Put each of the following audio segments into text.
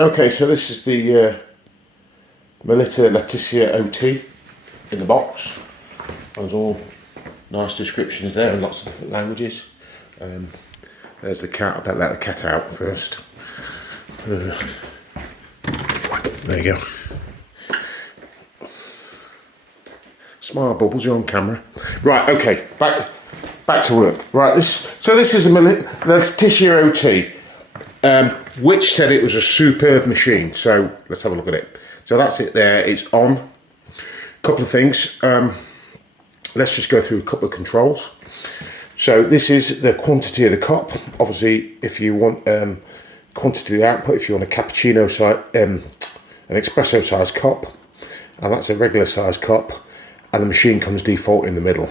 Okay, so this is the Melitta Latticia OT in the box. There's all nice descriptions there in lots of different languages. There's the cat. I better let the cat out first. There you go. Smile, Bubbles, you're on camera. Right, okay, back to work. Right, this is a Melitta Latticia OT, which said it was a superb machine. So let's have a look at it. So that's it there, it's on. A couple of things. Let's just go through a couple of controls. So this is the quantity of the cup. Obviously, if you want quantity of the output, if you want a cappuccino size, an espresso size cup, and that's a regular size cup, and the machine comes default in the middle.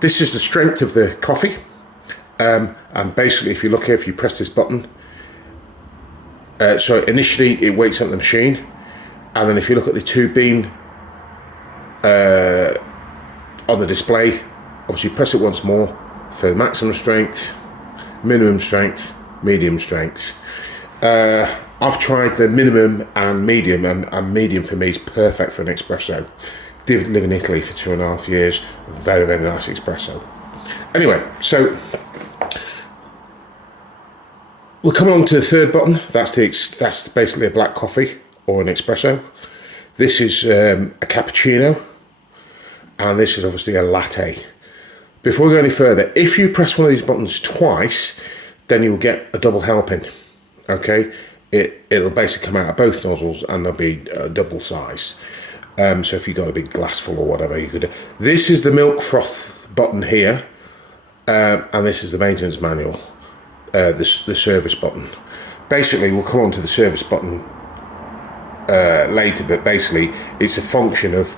This is the strength of the coffee, and basically, if you look here, if you press this button, so initially it wakes up the machine, and then if you look at the two beam on the display, obviously press it once more for maximum strength, minimum strength, medium strength. I've tried the minimum and medium, and medium for me is perfect for an espresso. Did live in Italy for 2.5 years, very, very nice espresso. Anyway, so we'll come on to the third button. That's basically a black coffee or an espresso. This is a cappuccino, and this is obviously a latte. Before we go any further, if you press one of these buttons twice, then you'll get a double helping. Okay, it'll basically come out of both nozzles, and there'll be a double size. So if you've got a big glass full or whatever, you could. This is the milk froth button here, and this is the maintenance manual, the service button. Basically, we'll come on to the service button later, but basically, it's a function of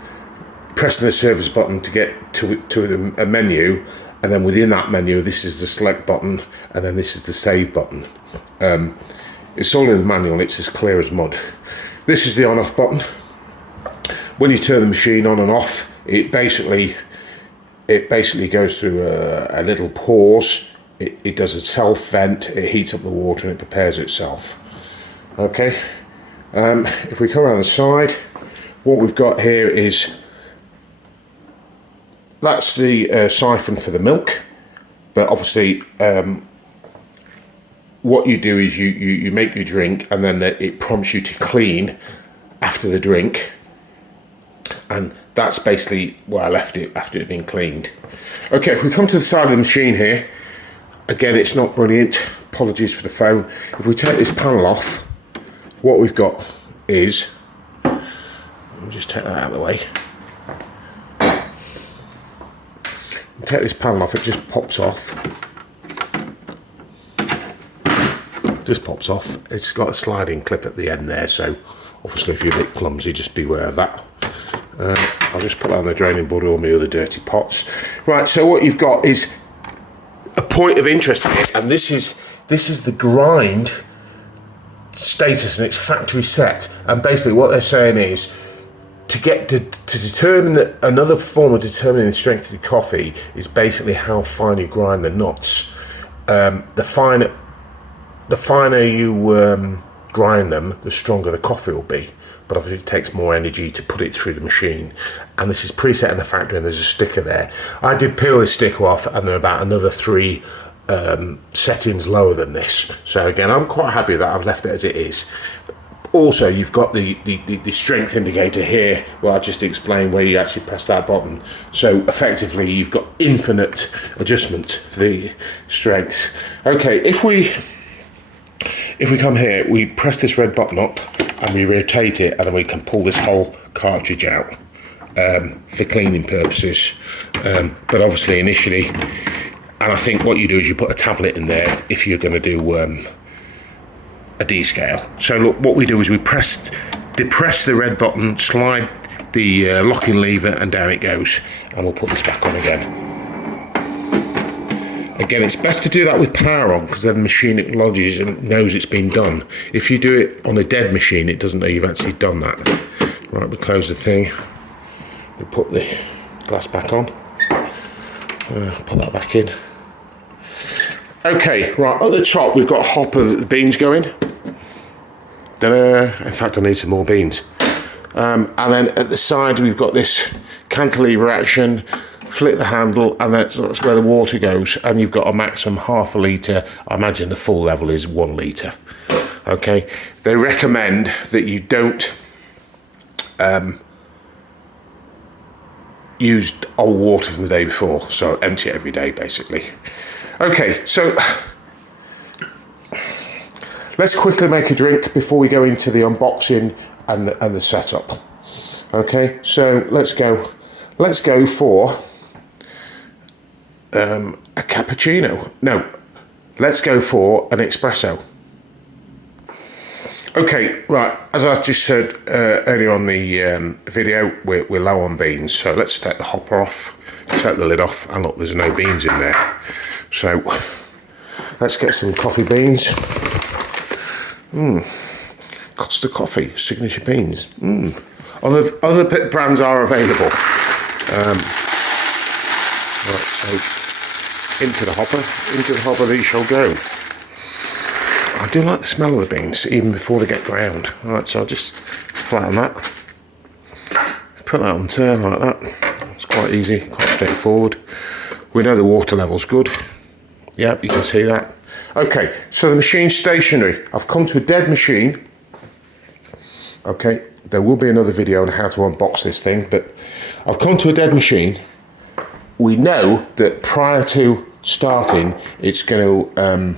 pressing the service button to get to a menu, and then within that menu, this is the select button, and then this is the save button. It's all in the manual. It's as clear as mud. This is the on-off button. When you turn the machine on and off, it basically goes through a little pause. It does a self vent. It heats up the water and it prepares itself. Okay. If we come around the side, what we've got here is that's the siphon for the milk. But obviously, what you do is you make your drink, and then it prompts you to clean after the drink. And that's basically where I left it after it had been cleaned. Okay, if we come to the side of the machine here, again, it's not brilliant. Apologies for the phone. If we take this panel off, what we've got is, let me just take that out of the way. Take this panel off, it just pops off. Just pops off. It's got a sliding clip at the end there, so obviously if you're a bit clumsy, just beware of that. I'll just put that on the draining board with all my other dirty pots. Right, so what you've got is a point of interest here, and this is the grind status, and it's factory set. And basically what they're saying is to determine that another form of determining the strength of the coffee is basically how fine you grind the nuts. The finer you grind them, the stronger the coffee will be. But obviously it takes more energy to put it through the machine. And this is preset in the factory, and there's a sticker there. I did peel this sticker off, and there are about another 3 settings lower than this. So again, I'm quite happy that I've left it as it is. Also, you've got the strength indicator here, where I just explained where you actually press that button. So effectively, you've got infinite adjustment for the strength. Okay, if we come here, we press this red button up and we rotate it, and then we can pull this whole cartridge out for cleaning purposes. But obviously initially, and I think what you do is you put a tablet in there if you're going to do a D-scale. So look, what we do is we depress the red button, slide the locking lever, and down it goes. And we'll put this back on again. Again, it's best to do that with power on, because then the machine acknowledges and knows it's been done. If you do it on a dead machine, it doesn't know you've actually done that. Right, we close the thing. We put the glass back on. Put that back in. Okay, right, at the top we've got a hop of the beans going. Ta-da. In fact, I need some more beans. And then at the side we've got this cantilever action, flip the handle, and that's where the water goes, and you've got a maximum half a litre. I imagine the full level is 1 litre. Okay, they recommend that you don't use old water from the day before, so empty it every day basically. Okay, so let's quickly make a drink before we go into the unboxing and the setup. Okay, so let's go for a cappuccino. No, let's go for an espresso. Okay, right, as I just said earlier on the video, we're low on beans, so let's take the hopper off, take the lid off, and look, there's no beans in there. So let's get some coffee beans. Costa Coffee signature beans. Other brands are available. Right, so into the hopper these shall go. I do like the smell of the beans even before they get ground. Right, so I'll just flatten that, put that on turn like that. It's quite easy, quite straightforward. We know the water level's good. Yep, you can see that. Okay, so the machine's stationary. I've come to a dead machine. Okay, there will be another video on how to unbox this thing, but I've come to a dead machine. We know that prior to starting, it's going to,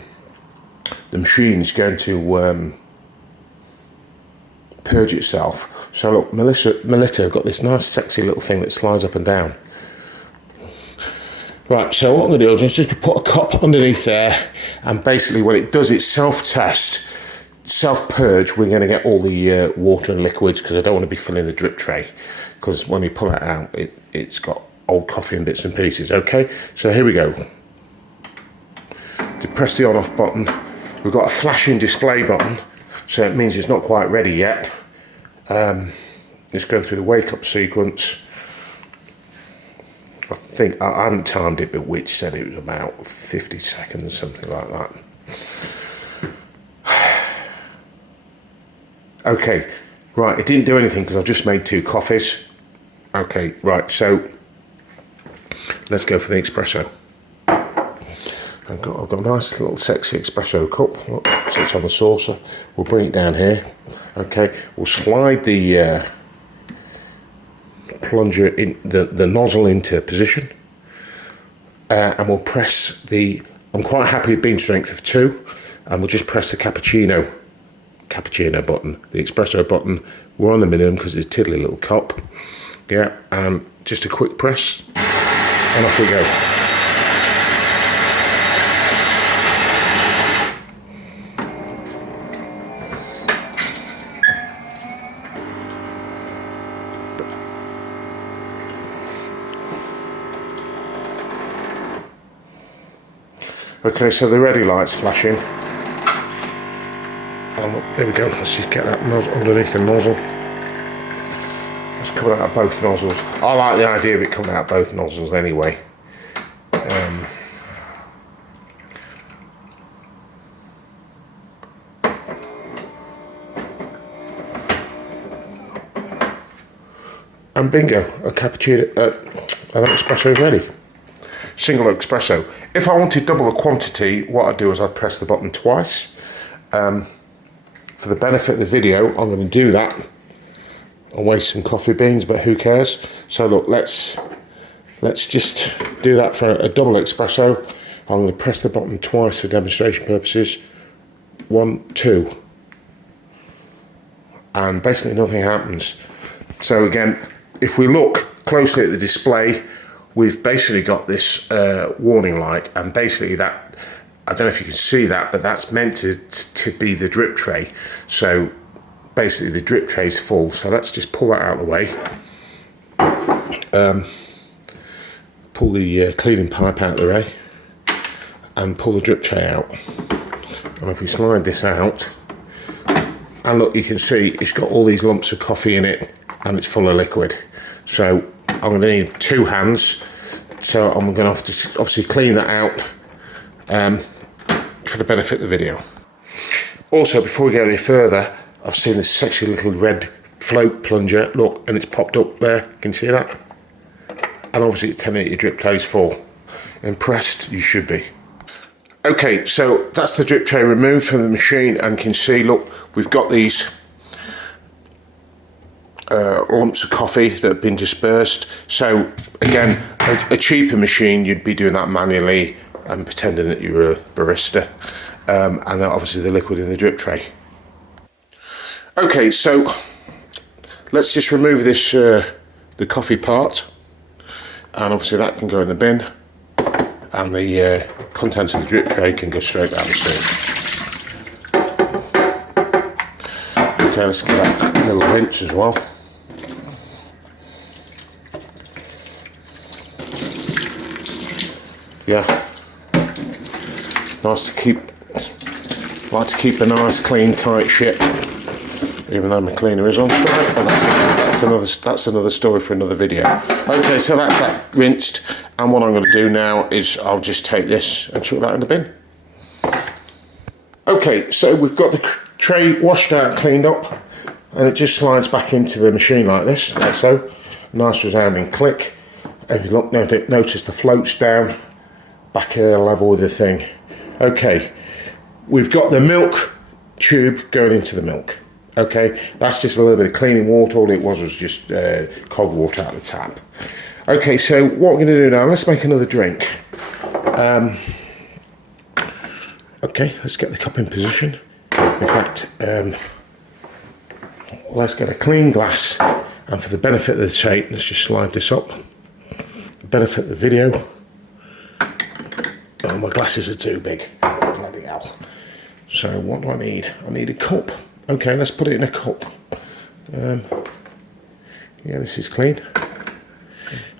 the machine is going to purge itself. So look, Melitta have got this nice sexy little thing that slides up and down. Right, so what I'm going to do is just put a cup underneath there, and basically when it does its self-test, self-purge, we're going to get all the water and liquids, because I don't want to be filling the drip tray, because when you pull it out, it's got old coffee and bits and pieces. Okay, so here we go. To press the on-off button, we've got a flashing display button, so it means it's not quite ready yet. It's going through the wake-up sequence. I think, I haven't timed it, but Witch said it was about 50 seconds, something like that. Okay, right, it didn't do anything because I've just made 2 coffees. Okay, right, so let's go for the espresso. I've got a nice little sexy espresso cup. Look, sits on the saucer. We'll bring it down here. Okay, we'll slide the plunger in the nozzle into position, and we'll press the, I'm quite happy with bean strength of 2, and we'll just press the cappuccino button, the espresso button. We're on the minimum because it's a tiddly little cup. Yeah, and just a quick press and off we go. Okay, so the ready light's flashing. And there we go, let's just get that nozzle underneath the nozzle. It's coming out of both nozzles. I like the idea of it coming out of both nozzles anyway. And bingo, a cappuccino, an espresso is ready. Single espresso. If I wanted double the quantity, what I'd do is I'd press the button twice. For the benefit of the video, I'm going to do that. I'll waste some coffee beans, but who cares? So look, let's just do that for a double espresso. I'm going to press the button twice for demonstration purposes. 1, 2. And basically nothing happens. So again, if we look closely at the display, we've basically got this warning light, and basically that, I don't know if you can see that, but that's meant to be the drip tray. So basically the drip tray is full, so let's just pull that out of the way. Pull the cleaning pipe out of the way and pull the drip tray out. And if we slide this out, and look, you can see it's got all these lumps of coffee in it and it's full of liquid. So I'm going to need 2 hands, so I'm going to have to obviously clean that out. for the benefit of the video. Also, before we go any further, I've seen this sexy little red float plunger, look, and it's popped up there, can you see that? And obviously it's 10 litre drip trays full. Impressed? You should be. Okay, so that's the drip tray removed from the machine, and you can see, look, we've got these lumps of coffee that have been dispersed. So again, a cheaper machine, you'd be doing that manually and pretending that you're a barista, and then obviously the liquid in the drip tray. Okay, so let's just remove this the coffee part, and obviously that can go in the bin, and the contents of the drip tray can go straight down the sink. Okay, let's give that a little rinse as well. Yeah, nice to keep. Like to keep a nice, clean, tight ship. Even though my cleaner is on strike, but that's another story for another video. Okay, so that's that rinsed, and what I'm going to do now is I'll just take this and chuck that in the bin. Okay, so we've got the tray washed out, cleaned up, and it just slides back into the machine like this, like so. Nice resounding click. If you look, notice the floats down back level with the thing. Okay, we've got the milk tube going into the milk. Okay, that's just a little bit of cleaning water. All it was just cold water out of the tap. Okay, so what we're going to do now, let's make another drink. Okay, let's get the cup in position. In fact, let's get a clean glass, and for the benefit of the tape, let's just slide this up. The benefit of the video. Oh, my glasses are too big. Bloody hell. So what do I need? I need a cup. Okay, let's put it in a cup. Yeah, this is clean.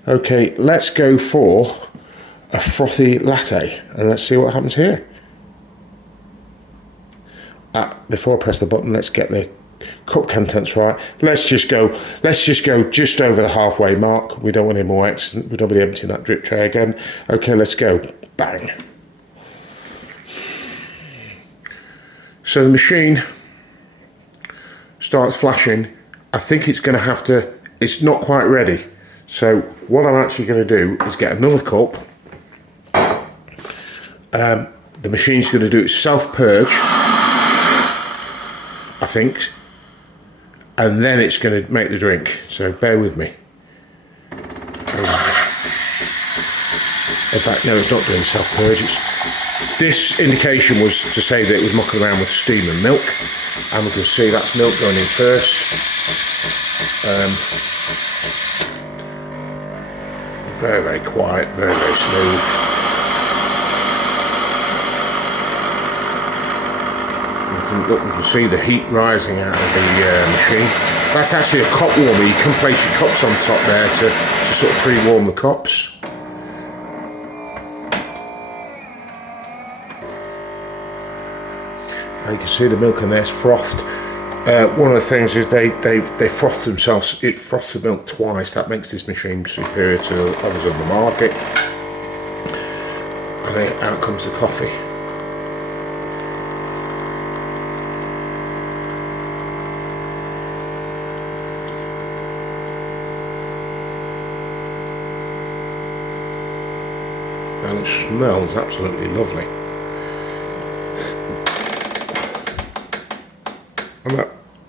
Okay, let's go for a frothy latte, and let's see what happens here. Before I press the button, let's get the cup contents right. Let's just go just over the halfway mark. We don't want any more accident. We don't want to be emptying that drip tray again. Okay, let's go. Bang. So the machine starts flashing. I think it's going to have to, it's not quite ready. So what I'm actually going to do is get another cup. The machine's going to do its self-purge, I think, and then it's going to make the drink. So bear with me. In fact, no, it's not doing self-purge. This indication was to say that it was mucking around with steam and milk, and we can see that's milk going in first. Very, very quiet, very, very smooth. You can see the heat rising out of the machine. That's actually a cup warmer. You can place your cups on top there to sort of pre-warm the cups. You can see the milk in there's frothed. One of the things is they froth themselves. It froths the milk twice. That makes this machine superior to others on the market. And then out comes the coffee. And it smells absolutely lovely.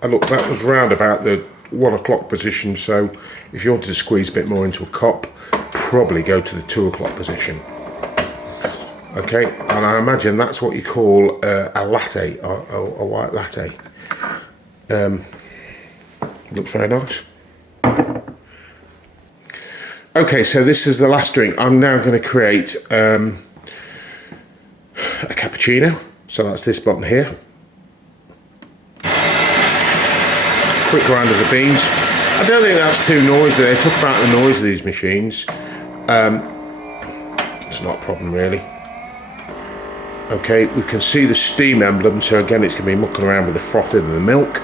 And look, that was round about the 1 o'clock position, so if you wanted to squeeze a bit more into a cup, probably go to the 2 o'clock position. Okay, and I imagine that's what you call a latte, a white latte. Looks very nice. Okay, so this is the last drink. I'm now going to create a cappuccino. So that's this button here. Quick grind of the beans. I don't think that's too noisy. They talk about the noise of these machines. It's not a problem really. Okay, we can see the steam emblem, so again it's going to be mucking around with the frothing and the milk.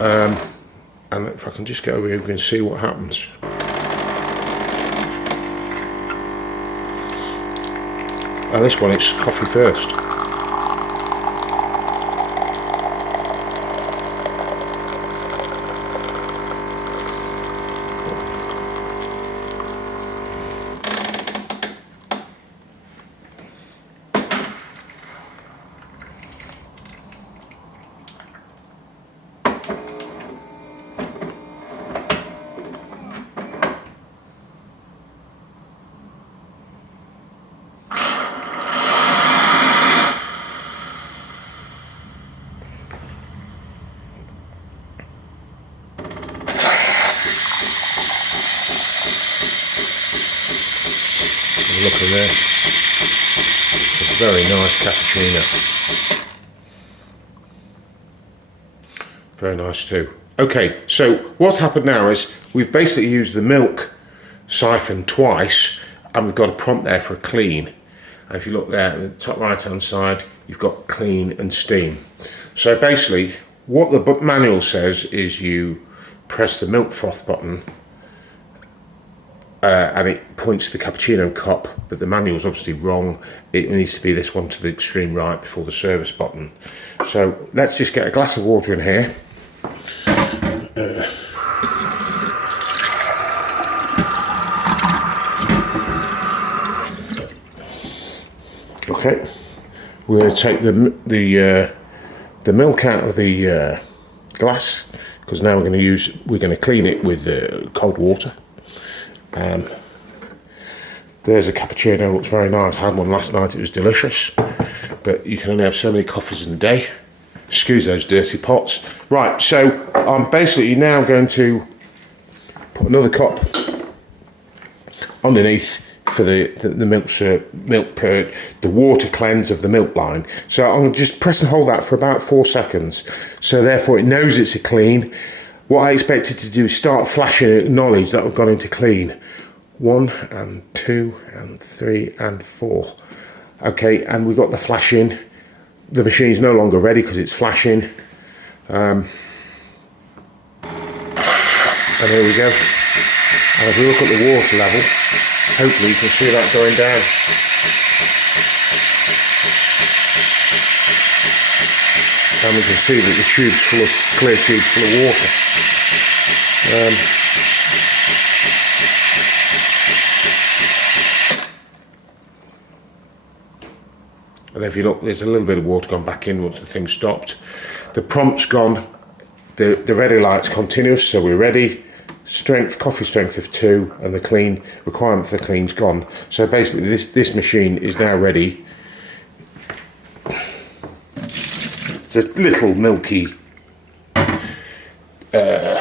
And if I can just go over here, we can see what happens. And this one, it's coffee first. looking there. It's a very nice cappuccino. Very nice too. Okay, so what's happened now is we've basically used the milk siphon twice, and we've got a prompt there for a clean. And if you look there at the top right hand side, you've got clean and steam. So basically what the manual says is you press the milk froth button and it points to the cappuccino cup, but the manual's obviously wrong. It needs to be this one to the extreme right before the service button. So let's just get a glass of water in here. Okay, we're going to take the milk out of the glass, because now we're going to clean it with cold water. There's a cappuccino, looks very nice. I had one last night, it was delicious, but you can only have so many coffees in a day. Excuse those dirty pots. Right, so I'm basically now going to put another cup underneath for the milk purge, the water cleanse of the milk line. So I'm going to just press and hold that for about 4 seconds. So therefore it knows it's a clean. What I expect it to do is start flashing, acknowledge that I've gone into clean. 1 and 2 and 3 and 4. Okay, and we've got the flashing. The machine's no longer ready because it's flashing. And here we go. And if we look at the water level, hopefully you can see that going down. And we can see that the tube's full of, clear tube's full of water. And if you look, there's a little bit of water gone back in once the thing stopped. The prompt's gone, the ready light's continuous, so we're ready. Strength, coffee strength of 2, and the clean requirement for the clean's gone. So basically this machine is now ready. The little milky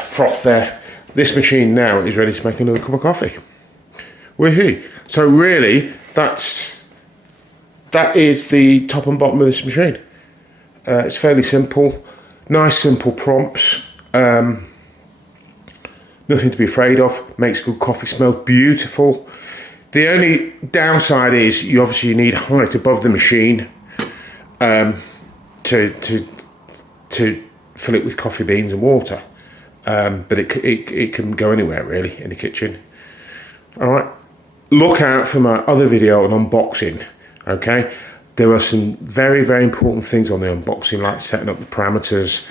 froth there. This machine now is ready to make another cup of coffee. Woohoo! So really, that is the top and bottom of this machine. It's fairly simple, nice simple prompts. Nothing to be afraid of. Makes good coffee, smells beautiful. The only downside is you obviously need height above the machine to fill it with coffee beans and water. But it can go anywhere really in the kitchen. All right. Look out for my other video on unboxing. Okay. There are some very, very important things on the unboxing, like setting up the parameters.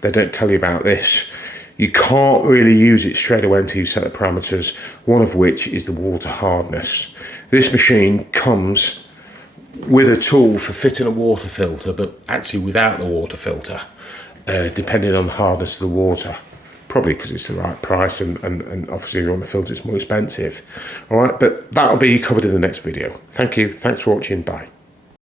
They don't tell you about this. You can't really use it straight away until you set the parameters, one of which is the water hardness. This machine comes with a tool for fitting a water filter, but actually without the water filter, depending on the hardness of the water. Probably because it's the right price, and obviously if you want the filter, it's more expensive. All right, but that'll be covered in the next video. Thank you. Thanks for watching. Bye.